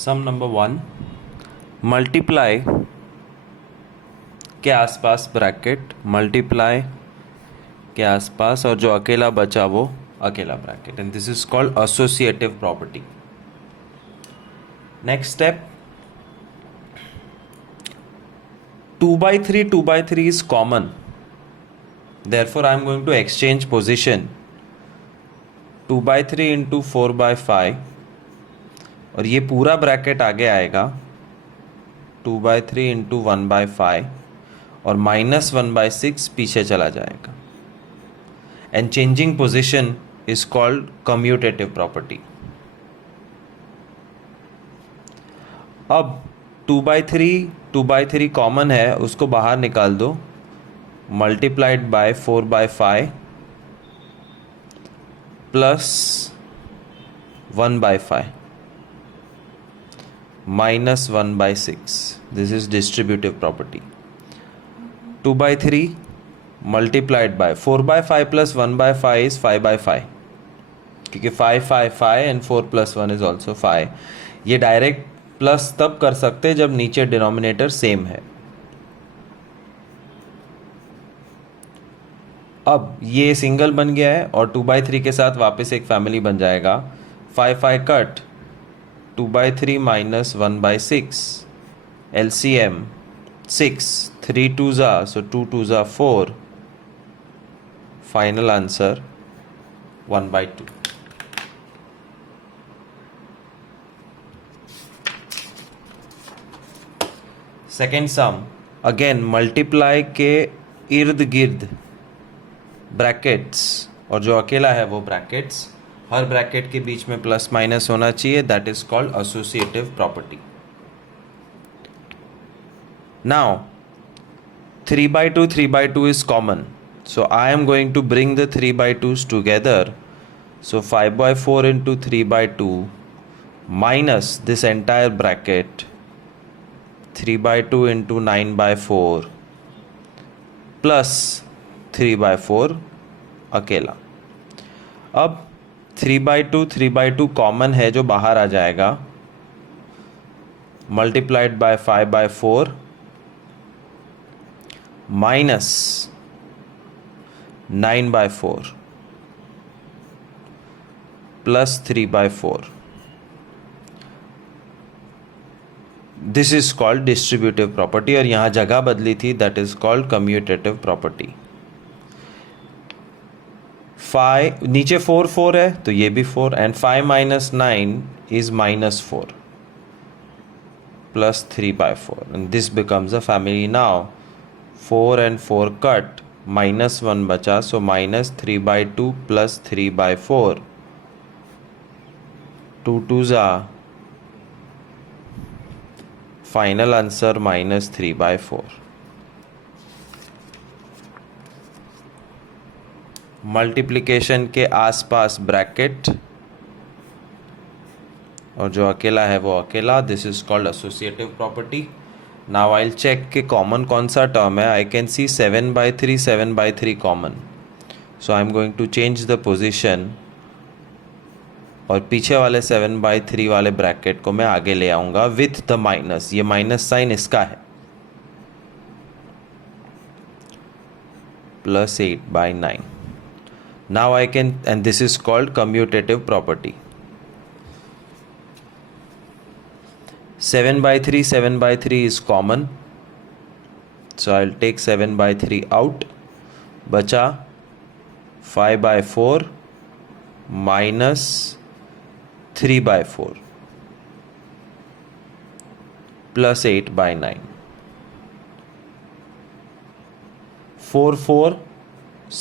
सम number 1, multiply के आसपास bracket, multiply के आसपास और जो अकेला बचा वो अकेला bracket, and this is called associative property. Next step, 2 by 3 is common, therefore I am going to exchange position. 2 by 3 into 4 by 5 और ये पूरा ब्रैकेट आगे आएगा 2 by 3 into 1 by 5 और -1 by 6 पीछे चला जाएगा. And changing position is called commutative property. अब 2 by 3 कॉमन है, उसको बाहर निकाल दो. Multiplied by 4 by 5 plus 1 by 5 minus 1 by 6. This is distributive property. 2 by 3 multiplied by 4 by 5 plus 1 by 5 is 5 by 5, क्योंकि 5 5 5 and 4 plus 1 is also 5. ये direct plus तब कर सकते जब नीचे डिनोमिनेटर सेम है. अब ये सिंगल बन गया है और 2 by 3 के साथ वापस एक फैमिली बन जाएगा. 5 5 cut, 2 by 3 minus 1 by 6, LCM 6, 3 2s are, so 2 2s are 4, final answer 1 by 2. Second sum, again multiply के इर्द गिर्द ब्रैकेट्स और जो अकेला है वो ब्रैकेट्स, हर ब्रैकेट के बीच में प्लस माइनस होना चाहिए. That is called associative property. Now 3 by 2 is common, so I am going to bring the 3 by 2s together. So 5 by 4 into 3 by 2 minus this entire bracket 3 by 2 into 9 by 4 plus 3 by 4 अकेला. अब 3 by 2 common है जो बाहर आ जाएगा. Multiplied by 5 by 4 minus 9 by 4 plus 3 by 4. This is called distributive property और यहाँ जगह बदली थी. That is called commutative property. 5 नीचे 4 4 है तो ये भी 4, and 5 minus 9 is -4 plus 3 by 4, and this becomes a family now. 4 and 4 cut, -1 बचा, so -3 by 2 plus 3 by 4. 2 2s are, final answer -3 by 4. Multiplication के आसपास ब्रैकेट और जो अकेला है वो अकेला. This is called associative property. Now I will check कि कॉमन कौन सा टर्म है. I can see 7 by 3 common, so I am going to change the position और पीछे वाले 7 by 3 वाले ब्रैकेट को मैं आगे ले आऊँगा विथ द माइनस. ये माइनस साइन इसका है. Plus 8 by 9. Now I can, and this is called commutative property. 7 by 3 is common, so I'll take 7 by 3 out. बचा 5 by 4 minus 3 by 4 plus 8 by 9. 4 4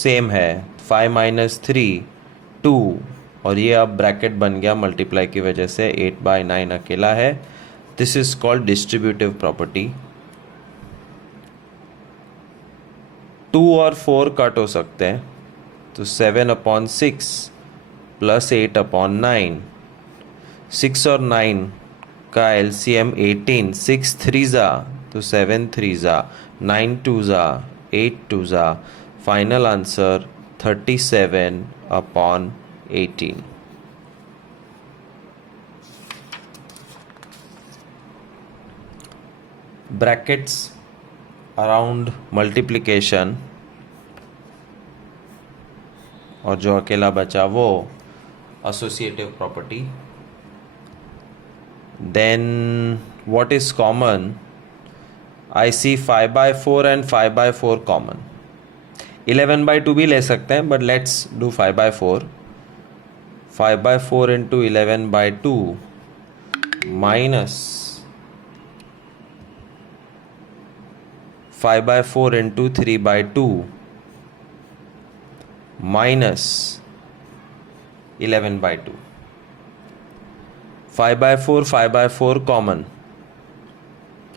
same है. 5 minus 3 2 और ये अब bracket बन गया मल्टीप्लाई की वजह से. 8 by 9 अकेला है. This is called distributive property. 2 और 4 कट हो सकते हैं तो 7/6 प्लस 8/9. 6 और 9 का LCM 18. 6 3s तो 7 3s, 9 2s, 8 2s. Final answer 37/18. Brackets around multiplication और जो अकेला बचा वो associative property. Then what is common? I see 5 by 4 and 5 by 4 common. 11 by 2 भी ले सकते हैं, but let's do 5 by 4. 5 by 4 into 11 by 2 minus 5 by 4 into 3 by 2 minus 11 by 2. 5 by 4 5 by 4 common.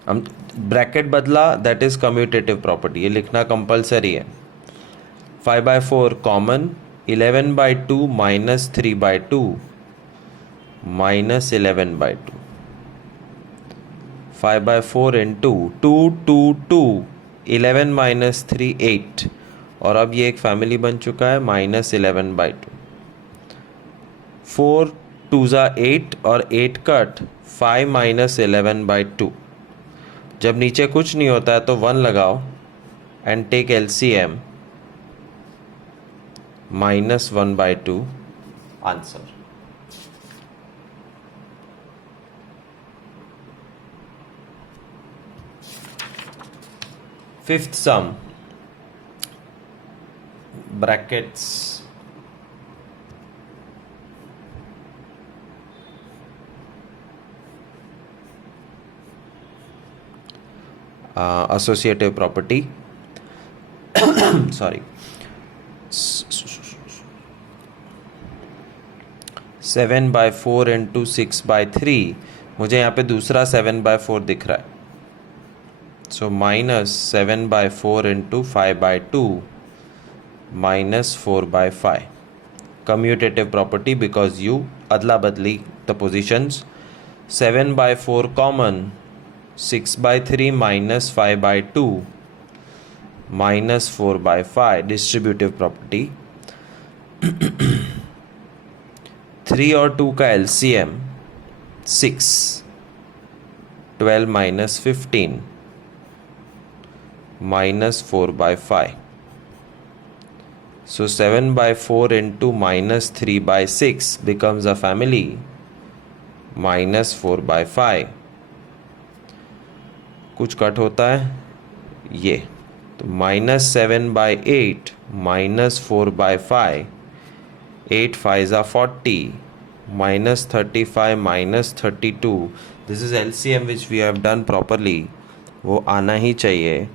हम ब्रैकेट बदला, दैट इज कम्यूटेटिव प्रॉपर्टी, ये लिखना compulsory है. 5 by 4 common. 11 by 2 minus 3 by 2 minus 11 by 2. 5 by 4 into 2 2 2 11 minus 3 8 और अब ये एक family बन चुका है minus 11 by 2. 4 2 ज़ा 8 और 8 कट 5 minus 11 by 2. जब नीचे कुछ नहीं होता है तो 1 लगाओ and take LCM. minus 1 by 2 answer. Fifth sum, brackets associative property. Sorry. 7 by 4 into 6 by 3. मुझे यहाँ पे दूसरा 7 by 4 दिख रहा है. So minus 7 by 4 into 5 by 2 minus 4 by 5. Commutative property because you adla badli the positions. 7 by 4 common. 6 by 3 minus 5 by 2 minus 4 by 5. Distributive property. 3 और 2 का LCM 6. 12 minus 15 minus 4 by 5. So 7 by 4 into minus 3 by 6 becomes a family minus 4 by 5. कुछ cut होता है ये, तो minus 7 by 8 minus 4 by 5. 8 5s are 40 minus 35 minus 32. This is LCM which we have done properly. वो आना ही चाहिए.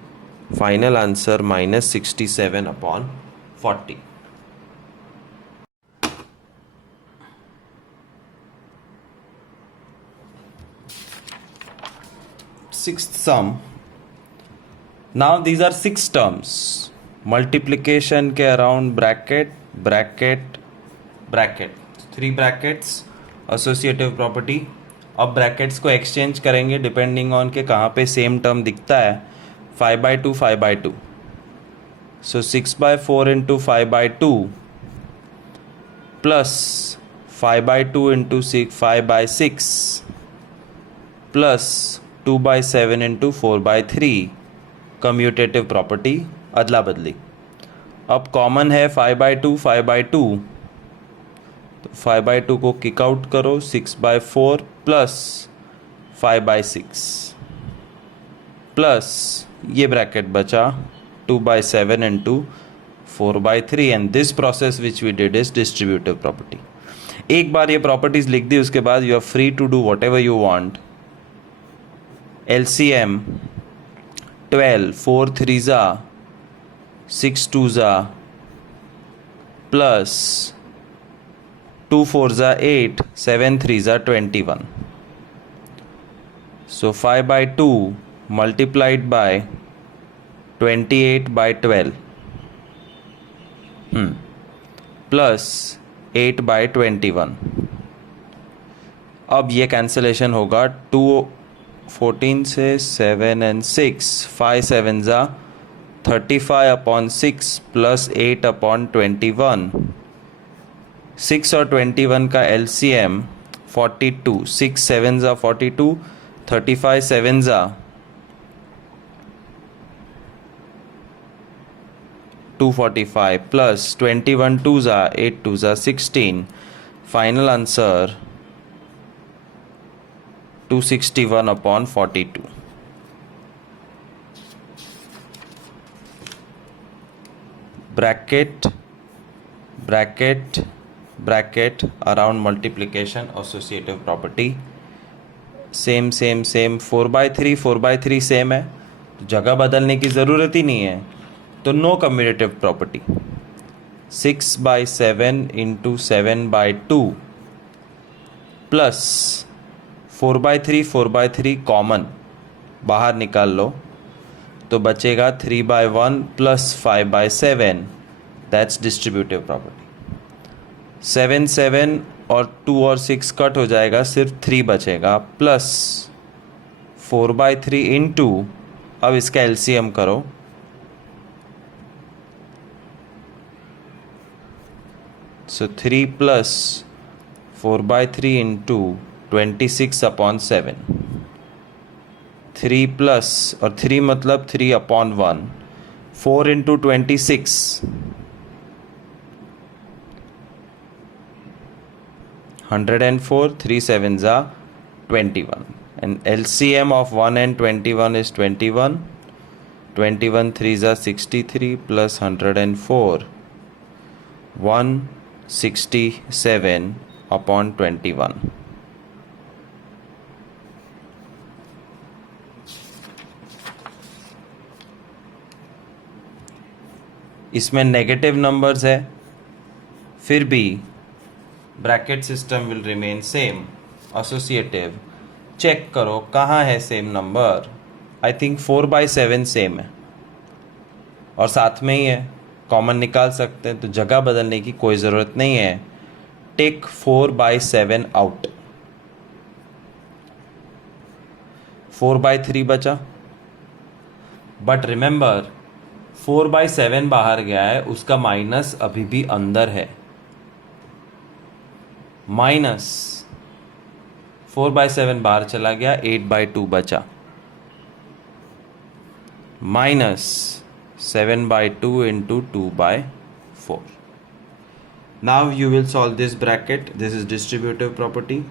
Final answer minus 67 upon 40. Sixth sum. Now these are 6 terms. Multiplication के around bracket, bracket, bracket. 3 brackets. Associative property. अब brackets को exchange करेंगे depending on के कहाँ पे same term दिखता है. 5 by 2 5 by 2. So 6 by 4 into 5 by 2 plus 5 by 2 into 5 by 6 plus 2 by 7 into 4 by 3. Commutative property अदला बदली. अब कॉमन है 5 by 2 5 by 2, तो 5 by 2 को किक आउट करो. 6 by 4 प्लस 5 by 6 प्लस ये ब्रैकेट बचा 2 by 7 into 4 by 3 and this process which we did is distributive property. एक बार ये प्रॉपर्टीज लिख दी उसके बाद you are free to do whatever you want. LCM 12 4 3s are 6 2s are plus 2 4s are 8 7 3s are 21. So 5 by 2 multiplied by 28 by 12 plus 8 by 21. अब ये cancellation होगा. 2 14 से 7 and 6 5 7s are 35 upon 6 plus 8 upon 21. 6 और 21 का LCM 42. 6 7s are 42. 35 7s are 245 plus 21 twos are 8 twos are 16. Final answer 261 upon 42. Bracket, bracket, bracket around multiplication associative property. Same 4/3 same है, तो जगह बदलने की ज़रूरत ही नहीं है, तो no commutative property. 6/7 into 7/2 plus 4/3 common बाहर निकाल लो, तो बचेगा 3/1 प्लस 5/7, दैट्स डिस्ट्रीब्यूटिव प्रॉपर्टी. 7 और 2 और 6 कट हो जाएगा, सिर्फ 3 बचेगा, प्लस 4/3 इंटू, अब इसका एलसीएम करो, सो 3 प्लस 4/3 इंटू 26/7. 3 प्लस और 3 मतलब 3/1, 4 into 26, 104, 3 sevens are 21, and LCM of 1 and 21 is 21. 21 threes are 63 plus 104, 167 upon 21. इसमें नेगेटिव नंबर्स है, फिर भी bracket system will remain same. Associative check करो कहाँ है same number. I think 4/7 same है और साथ में ही है, कॉमन निकाल सकते हैं, तो जगह बदलने की कोई ज़रूरत नहीं है. Take 4/7 out. 4/3 बचा, बट रिमेंबर 4/7 बाहर गया है, उसका माइनस अभी भी अंदर है. माइनस 4/7 बाहर चला गया, 8/2 बचा, minus 7/2 into 2/4. Now you will solve this bracket. This is distributive property.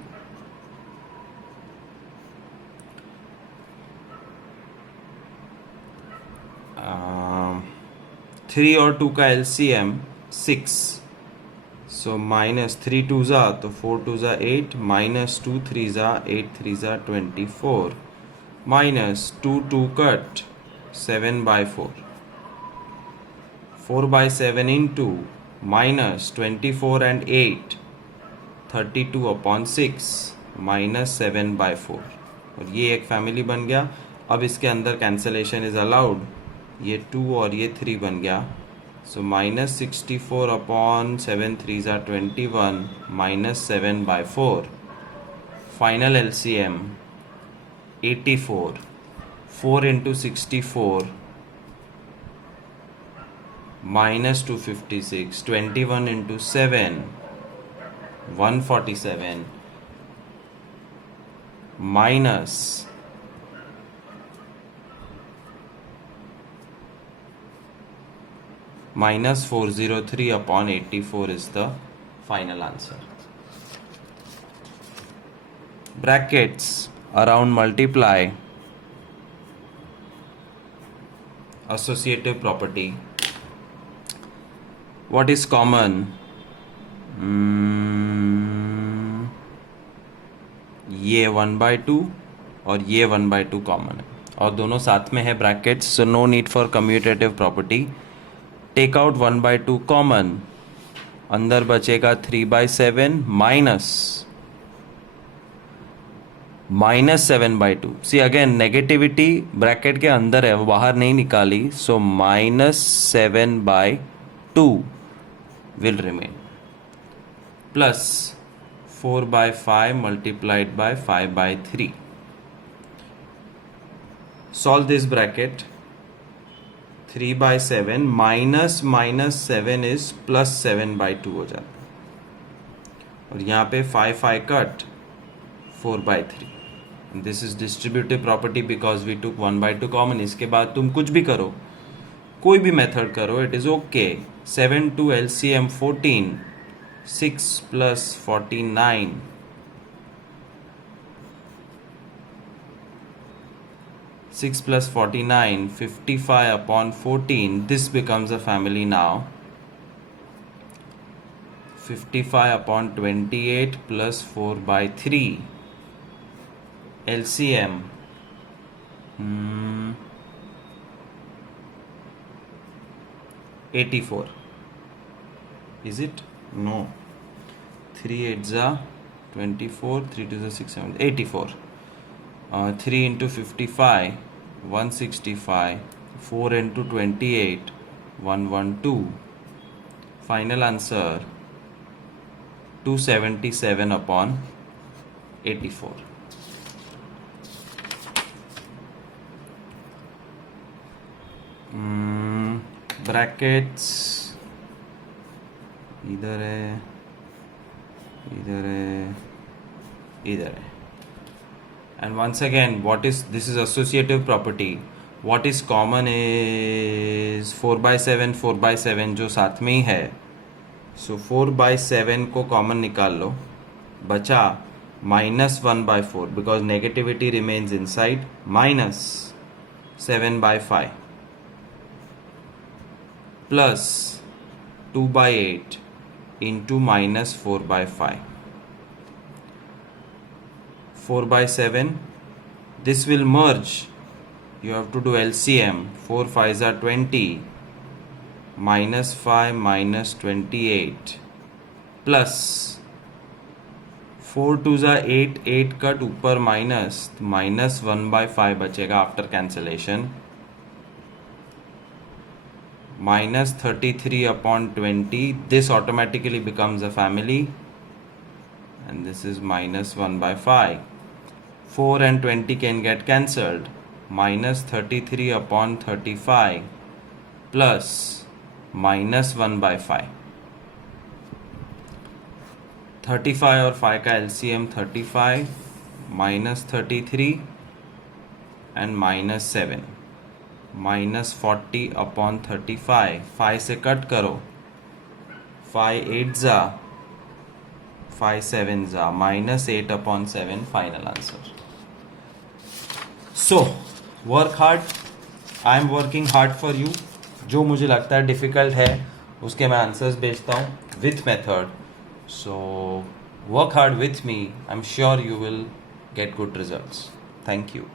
Three और 2 का LCM 6, so minus 3 twos are, तो 4 twos are 8, minus 2 threes are 8 threes are 24, minus 2 cut 7/4, 4/7 into minus 24 and 8, 32 upon 6 minus 7/4, और ये एक family बन गया. अब इसके अंदर कैंसलेशन इज अलाउड, ये 2 और ये 3 बन गया, so minus 64 upon 7 threes are 21 minus 7/4. Final LCM 84. 4 into 64 minus 256. 21 into 7 147 minus minus 403 upon 84 is the final answer. Brackets around multiply associative property. What is common? ये 1/2 और ये 1/2 कॉमन है, और दोनों साथ में है brackets, so no need for commutative property. Take out 1/2 common, अंदर बचेगा 3/7 minus 7/2. See again negativity bracket के अंदर है, वो बाहर नहीं निकाली, सो minus 7/2 will remain, plus 4/5 multiplied by 5/3. Solve this bracket. 3/7 minus 7 is plus 7/2 हो जाता है, और यहाँ पे 5 cut 4/3. This is distributive property because we took 1/2 common. इसके बाद तुम कुछ भी करो, कोई भी मेथड करो, it is okay. 7 to LCM 14, 6 plus 49, 6 plus 49, 55 upon 14. This becomes a family now. 55 upon 28 plus 4 by 3. LCM. 84. Is it? No. 3 8s are 24, 3 2s are 6 7, 84. 3 into 55, 165. 4 into 28, 112. Final answer 277 upon 84. Brackets इधर है, इधर है, इधर है. And once again, what is this is associative property. What is common is 4 by 7, 4 by 7 जो साथ में ही है. So 4 by 7 को कॉमन निकाल लो, बचा -1 by 4 because negativity remains inside, minus 7 by 5 plus 2 by 8 into minus 4 by 5. 4 by 7, this will merge. You have to do LCM. 4 5s are 20, minus 5 minus 28 plus 4 2s are 8, 8 cut ऊपर minus, -1 by 5 बचेगा after cancellation. minus 33 upon 20. This automatically becomes a family, and this is -1 by 5. 4 and 20 can get cancelled. Minus 33 upon 35 plus -1 by 5. 35 और 5 का LCM 35 minus 33 and minus 7. -40 upon 35. 5 से cut करो, 5 8s are 5 7s are -8 upon 7. Final answer. So work hard. I am working hard for you. जो मुझे लगता है difficult है उसके मैं आंसर्स भेजता हूँ with method. So work hard with me. I'm sure you will get good results. Thank you.